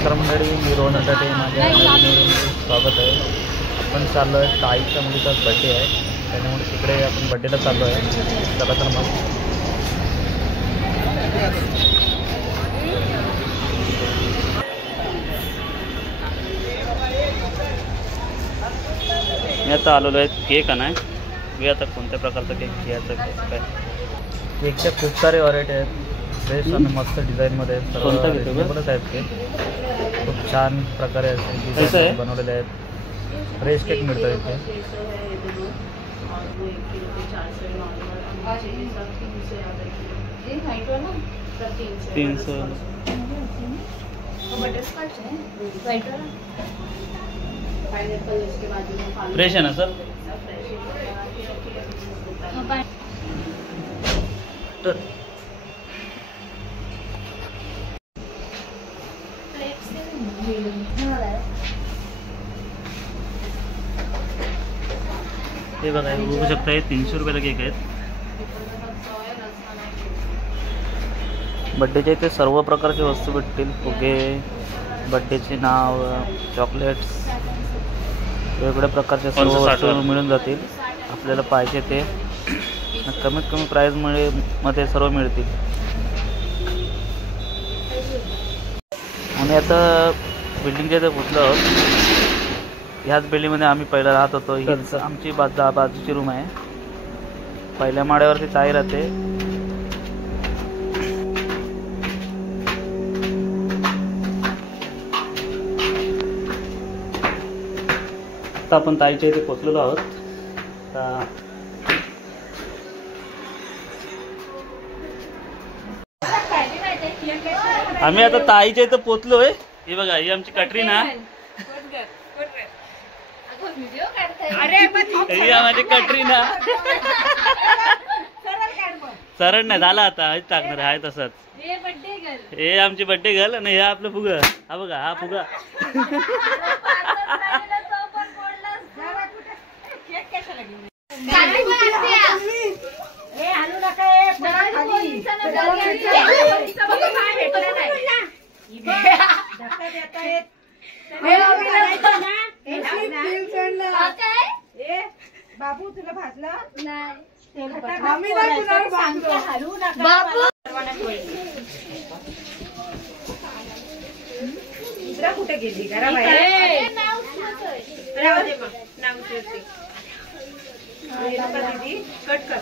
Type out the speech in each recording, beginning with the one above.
नमस्कार मंडळी, मी रोहन अटाटे. माझ्या स्वागत आहे. आपण चाललो आहे, ताईच्या मुलीचा बड्डे आहे, त्याच्यामुळे तिकडे आपण बड्डेला चाललो आहे. चला तर मग मी आता आलेलो आहे केक आणाय. मी आता कोणत्या प्रकारचा केक घ्यायचा काय केकच्या खूप सारे व्हरायटी आहेत. फ्रेश आणि मस्त डिझाईनमध्ये रिजनेबलच आहेत. केक खूप छान प्रकारे असे बनवलेले आहेत. फ्रेश केक मिळतो इथे. फ्रेश आहे ना सर? हे बघा, बघू शकता, हे 300 रुपयाला केक आहेत. बड्डेच्या इथे सर्व प्रकारचे वस्तू भेटतील. फुगे, बड्डेचे नाव, चॉकलेट्स, वेगवेगळ्या प्रकारचे सर्व वस्तू मिळून जातील. आपल्याला पाहिजे ते कमीत कमी प्राईजमध्ये सर्व मिळतील. आम्ही आता बिल्डिंगच्या इथे पोचलो आहोत. ह्याच बिल्डिंगमध्ये आम्ही पहिला राहत होतो. हीच आमची बाजूची रूम आहे. पहिल्या माळ्यावरती ताई राहते. आता आपण ताईच्या इथे पोचलेलो आहोत. आम्ही आता ताईच्या इथे पोचलोय. ही बघा, ही आमची कटरीना. माझी कटरीना. सरळ नाही झाला आता, टाकणार आहे तसंच. हे आमची बड्डे गर्ल आणि हे आपलं फुगा. हा बघा, हा फुगा. बाबू तुला भाजला नाही. दुसरा कुठे गेली घराबाहेर? कट कर.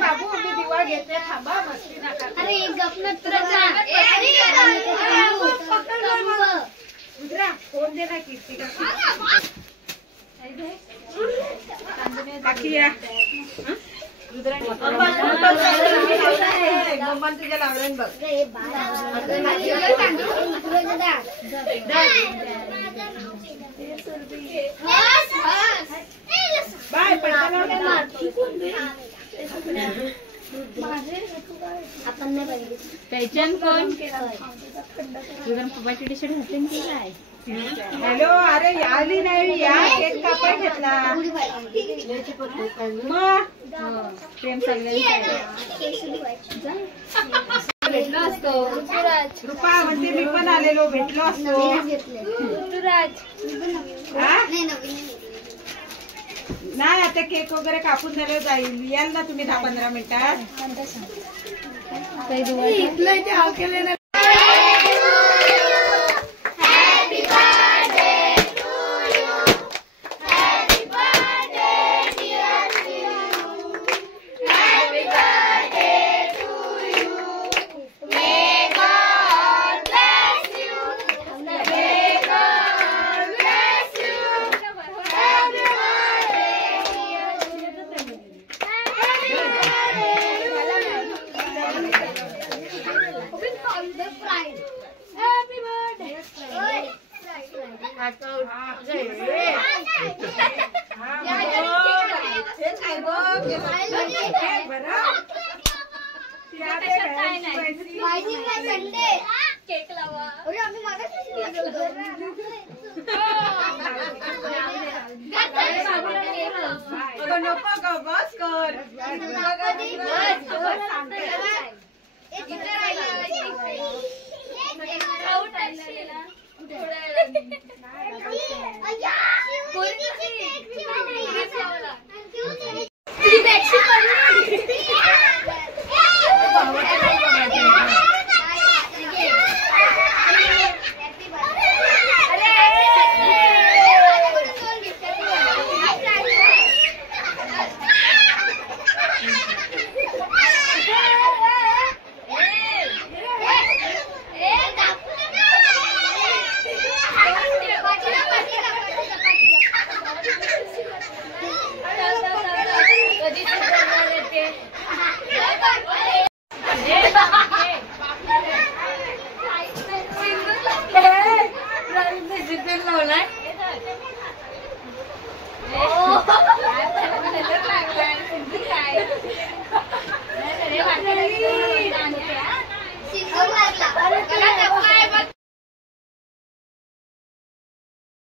बाबू मी दिवा घेते, थांबा, मस्ती नका. फोन दे ना कीर्ती का तुझ्या लावलं बघ. बाय पहचान कोण? पप्पाची टी शर्ट घातली की काय? हॅलो, अरे आली नाही, या केक कापाय घेतला. प्रेम भेटलो असतो. रुपा म्हणते मी पण आलेलो, भेटलो असतो. नाही, आता केक वगैरे कापून झालं, जाईल. याल ना तुम्ही 10-15 मिनिटात. केक लावा. नको ग बस कर.